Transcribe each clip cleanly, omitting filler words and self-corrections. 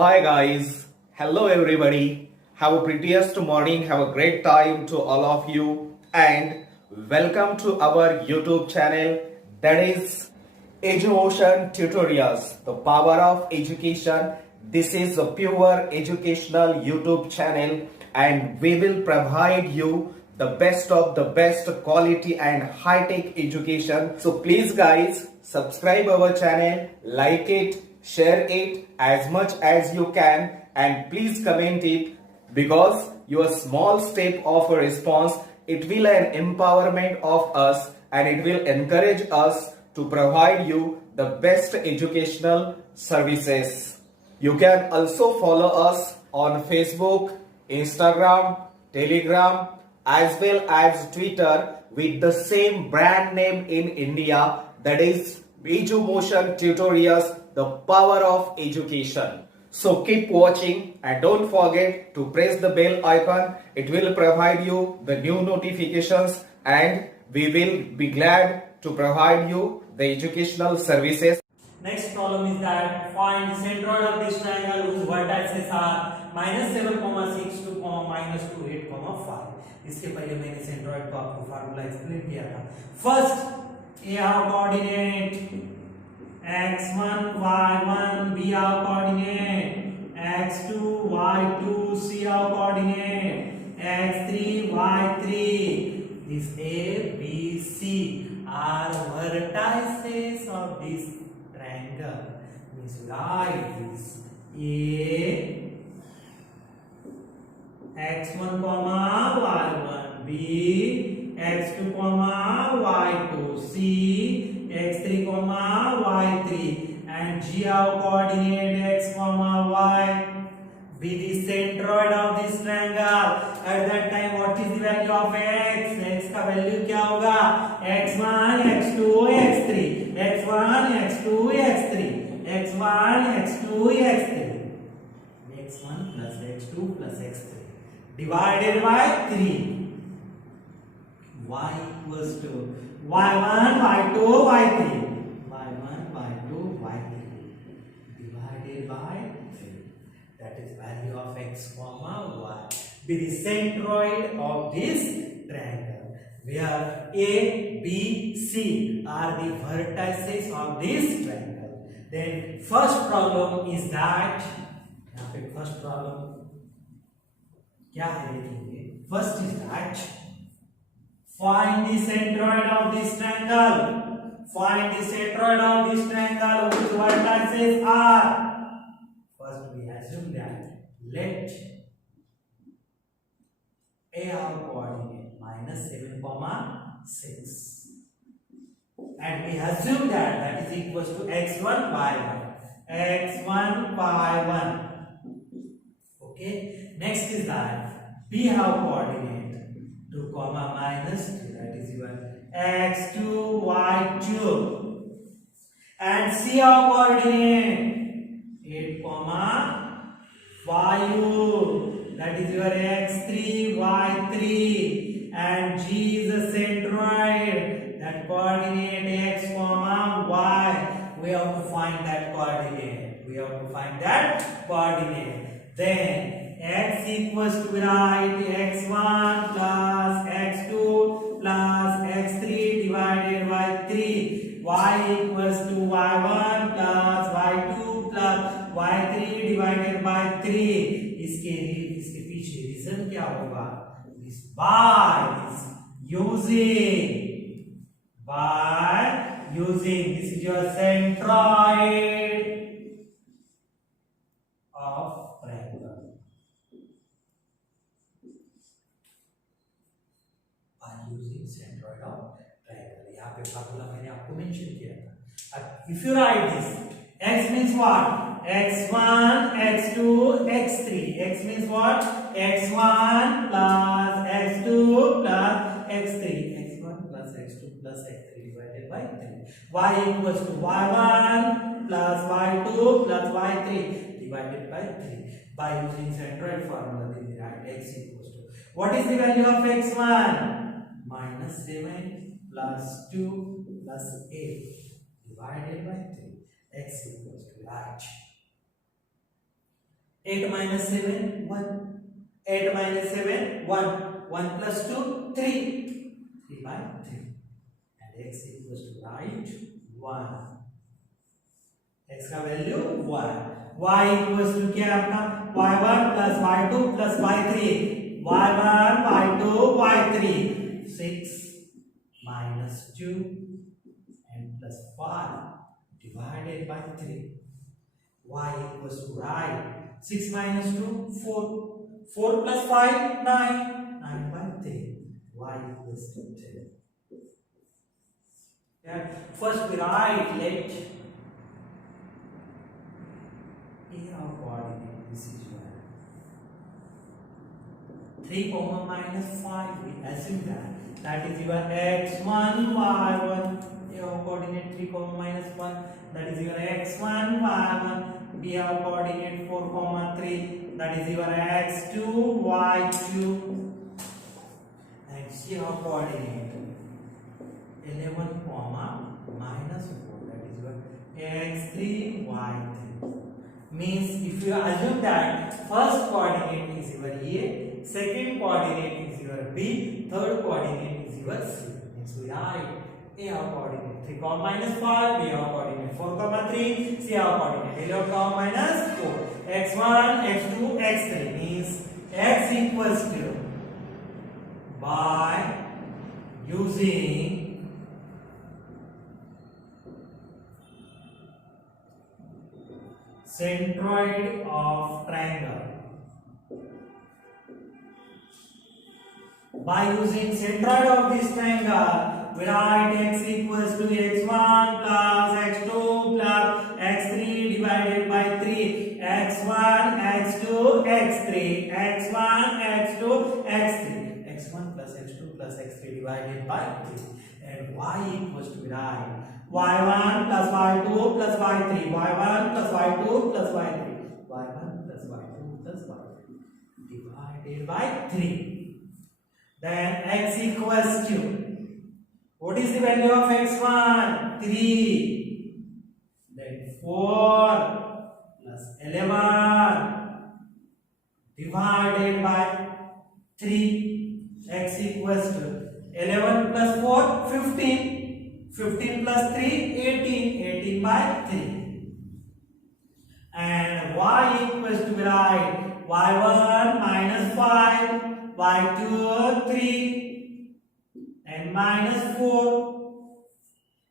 Hi guys, hello everybody. Have a prettiest morning, have a great time to all of you and welcome to our YouTube channel that is Edumotion Tutorials, the power of education. This is a pure educational YouTube channel and we will provide you the best of the best quality and high-tech education. So please guys, subscribe our channel, like it, share it as much as you can and please comment it because your small step of a response, it will an empowerment of us and it will encourage us to provide you the best educational services. You can also follow us on Facebook, Instagram, Telegram as well as Twitter with the same brand name in India, that is Edumotion Tutorials, the power of education. So keep watching and don't forget to press the bell icon. It will provide you the new notifications and we will be glad to provide you the educational services. Next problem is that find the centroid of this triangle whose vertices are -7, 6, 2, -2, 8, 5. इसके पहले मैंने centroid को आपको formula explain किया था. First a our coordinate x1 y1, b our coordinate, x2 y2, c our coordinate, x3 y3. This a b c are vertices of this triangle. Means write this a x1 comma y1, b x2 comma y2, c x3 comma y3, and g our coordinate x comma y. Be the centroid of this triangle. At that time what is the value of x? X का value क्या होगा? x1 x2 x3, x1 x2 x3, x1 x2 x3, x1 plus x2 plus x3 divided by 3. Y equals to y1 y2 y3, y1 y2 y3 divided by 3. That is value of x comma y. Be the centroid of this triangle where a b c are the vertices of this triangle. Then first problem is that यहाँ पे first problem क्या है देखेंगे. First is that find the centroid of this triangle. Find the centroid of this triangle whose vertices are. First we assume that let a our coordinate -7, 6, and we assume that is equals to x1 y1, x1 y1. Okay. Next is that b our coordinate 2, -2, that is your x2 y2, and c our coordinate 8, 5, that is your x3 y3, and g is the centroid, that coordinate x, y. We have to find that coordinate. Then x equals to write x1 plus x2 plus x3 divided by 3. Y equals to y1 plus y2 plus y3 divided by 3. इसके पीछे reason क्या होगा? This by using this is your centroid of triangle. By using centroid of triangle. यहाँ पे formula मैंने आपको mention किया था. अब if you write this, x means what? x1 x2 x3. X means what? x1 plus x2 plus x3, x1 plus x2 plus x3 divided by 3. Y equals to y1 plus y2 plus y3 divided by 3. By using centroid formula, then we write x equals to, what is the value of x1? -7 plus 2 plus 8 divided by 3. X equals to h. 8 minus 7, 1. 8 minus 7, 1. 1 plus 2, 3. 3 by 3. And x equals to right 1. x का value 1. y equals to क्या आपका y1 plus y2 plus y3. y1 y2 y3. 6 minus 2 and plus 5 divided by 3. Y equals to right. 6 minus 2, 4. 4 plus 5, 9. 9 by 3. Y equals to 3. Yeah. First we write let our coordinate. This is 3 comma minus 5. We assume that is your x1 y1. Our coordinate 3 comma minus 1. That is your x1 y1. We have coordinate 4 comma 3. That is your x2 y2. And see our coordinate 11 comma minus 4. That is your x3 y3. Means if you assume that first coordinate is your A, second coordinate is your B, third coordinate is your C. Means we write A our coordinate 3 comma minus 5, B our coordinate 4 comma 3, C our coordinate 11 comma minus 4. x1, x2, x3 means x equals to by using centroid of triangle. By using centroid of this triangle, we write x equals to x1 plus x2 plus x3 divided by 3. x1, x2, x3. x1, x2, x3. x1 plus x2 plus x3 divided by 3. And y equals to write y1 plus y2 plus y3. y1 plus y2 plus y3. y1 plus y2 plus y3 divided by 3. Then x equals to, what is the value of x1? 3. Then 4 plus 11 divided by 3. X equals to 11 plus 4, 15. 15 plus 3, 18. 18 by 3. And y equals to be right y1 minus 5. y2 3 and minus 4.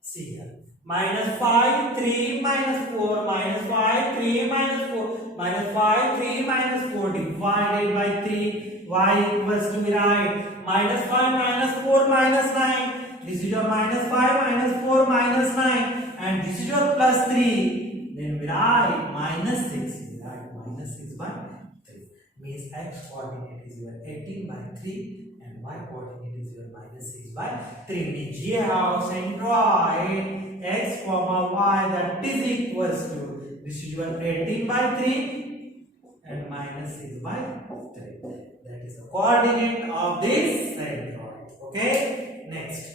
See here, minus 5 3 minus 4 minus 5 3 minus 4 minus 5 3 minus 4 divided by 3. Y equals to be right minus 5 minus 4 minus 9. This is your minus 5 minus 4 minus 9 and this is your plus 3. Then we write minus 6. We write minus 6 by 3. Means x coordinate is your 18 by 3 and y coordinate is your minus 6 by 3. Means you have centroid x comma y that is equals to, this is your 18 by 3 and minus 6 by 3. That is the coordinate of this centroid. Okay, next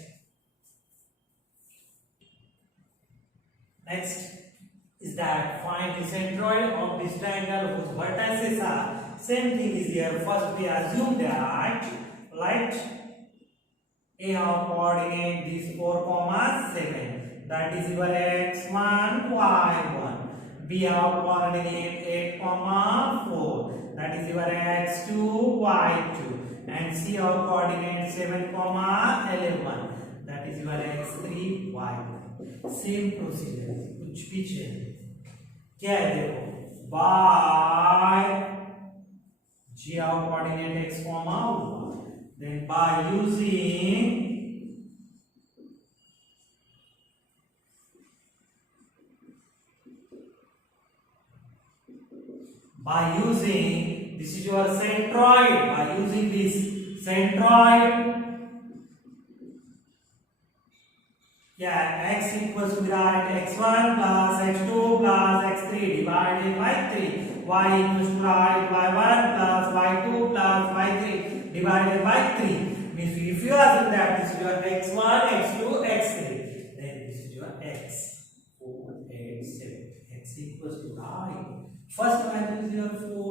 is that find the centroid of this triangle whose vertices are same thing is here. First we assume that let A our coordinate this 4 comma 7, that is your x1 y1. B our coordinate 8 comma 4, that is your x2 y2. And C our coordinate 7 comma 11, that is your x3 y3. Same procedure, कुछ भी change क्या है देखो, bye G our coordinate x comma y. Then by using this is your centroid, by using this centroid, yeah, x equals to that x1 plus x2 plus x3 divided by 3. Y equals to right y1 plus y2 plus y3 divided by 3. Means if you assume that this is your x1, x2, x3, then this is your x 4, 8, 7. X equals to right. First value is your 4.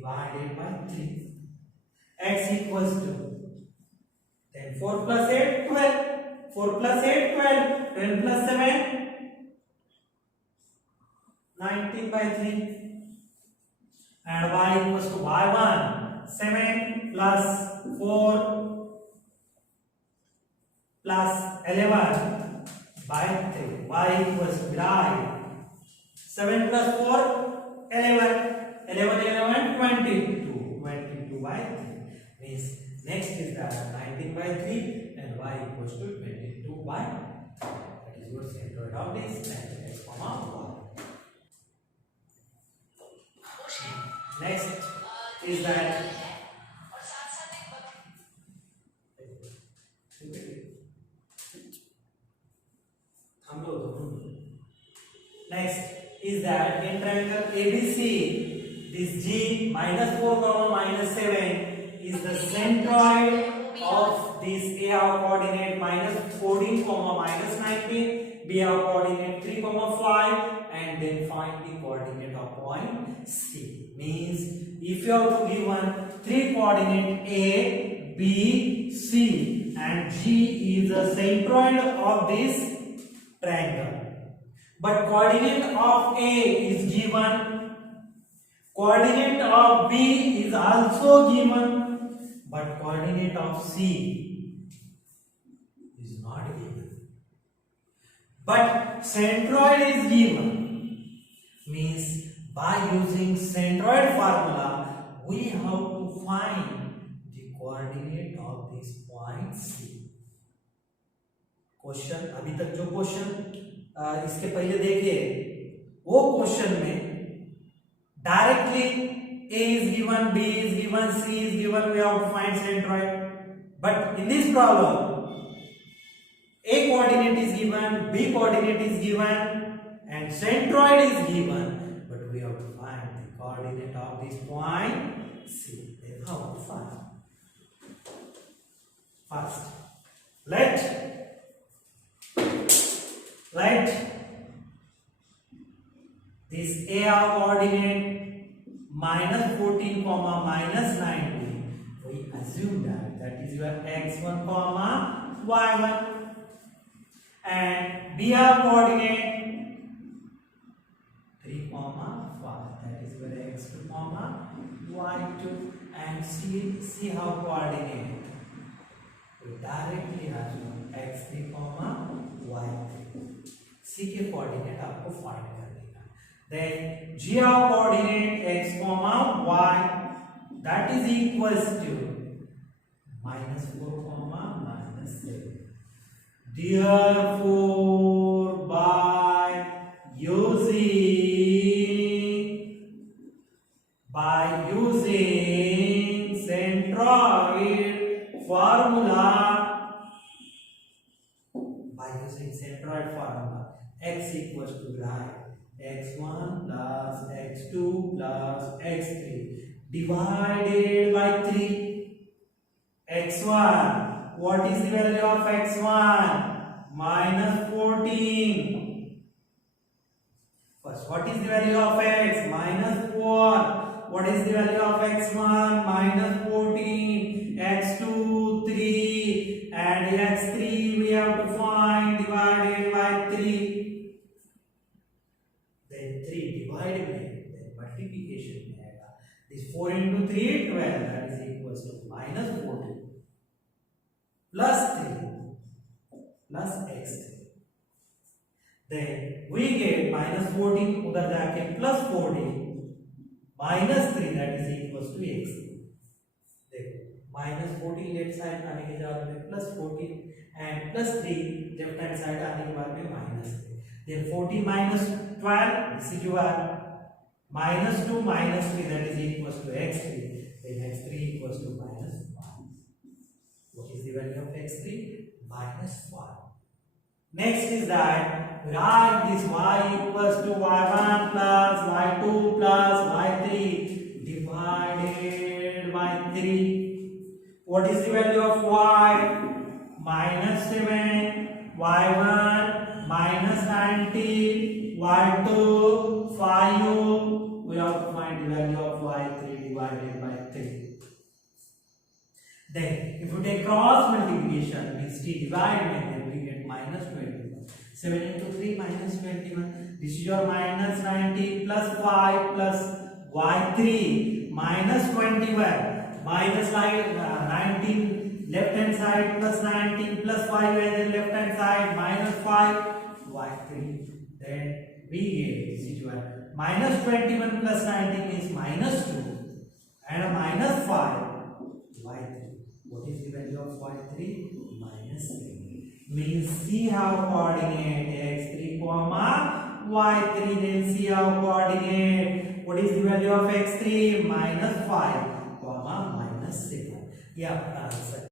divided by 3. X equals to, then 4 plus 8, 12. 4 plus 8, 12. 12 plus 7, 19 by 3. And y equals to y1, 7 plus 4 plus 11 by 3. Y equals to write 7 plus 4, 11. 11, 11, 22. 22 by 3. Means next is that 19 by 3 and y equals to 22 by 3. That is your centroid of this triangle x, y. Next is that in triangle ABC, this G minus 4 comma minus 7 is the centroid of this A of coordinate minus 14 comma minus 19, B of coordinate 3 comma 5, and then find the coordinate of point C. Means if you have to given 3 coordinate A, B, C and G is the centroid of this triangle. But coordinate of A is given, coordinate of B is also given, but coordinate of C is not given. But centroid is given. Means by using centroid formula, we have to find the coordinate of this point C. Question अभी तक जो question इसके पहले देखिए वो question में directly A is given, B is given, C is given, we have to find centroid. But in this problem, A coordinate is given, B coordinate is given, and centroid is given, but we have to find the coordinate of this point C. Then how to find? First, let this A of coordinate minus 14 comma minus 19, we assume that is your x1 comma y1, and B of coordinate 3 comma 5, that is your x2 comma y2, and C have coordinate, we directly assume x3 comma y3. C के coordinate आपको find कर देना. Then G of coordinate x comma y, that is equals to minus 4 comma minus 7. Therefore, by using centroid formula, x equals to write x1 plus x2 plus x3 divided by 3. x1, what is the value of x1? Minus 14. First, what is the value of x? Minus 4. What is the value of x1? Minus 14. x2, 3. And x3 we have to find divided by 3. Then 3 divided by, then multiplication में आएगा. This 4 into 3, 12. That is equals to minus 14 plus 3 plus x3. Then we get minus 14 उधर जाके plus 14 minus 3, that is equals to x3. Minus 14 left side आने के बाद में plus 14 and plus 3 left hand side आने के बाद में minus 3. Then 14 minus 12, this is your minus 2 minus 3, that is equals to x3. Then x3 equals to minus 1. What is the value of x3? Minus 1. Next is that write this y equals to y1 plus y2 plus y3 divided by 3. What is the value of y? Minus 7, y1 minus 90, y2 5. We have to find the value of y3 divided condition means t divide में then we get minus 21. 7 into 3 minus 21. This is your minus 19 plus 5 plus y3 minus 21 minus 19 left hand side plus 19 plus 5 and then left hand side minus 5 y3. Then we get this is your minus 21 plus 19 is minus 2 and a minus 5 y3. What is the value of y3? Minus 3. Means see how coordinate x3 comma y3, then see how coordinate. What is the value of x3? Minus 5 comma minus 7. Yeah, answer.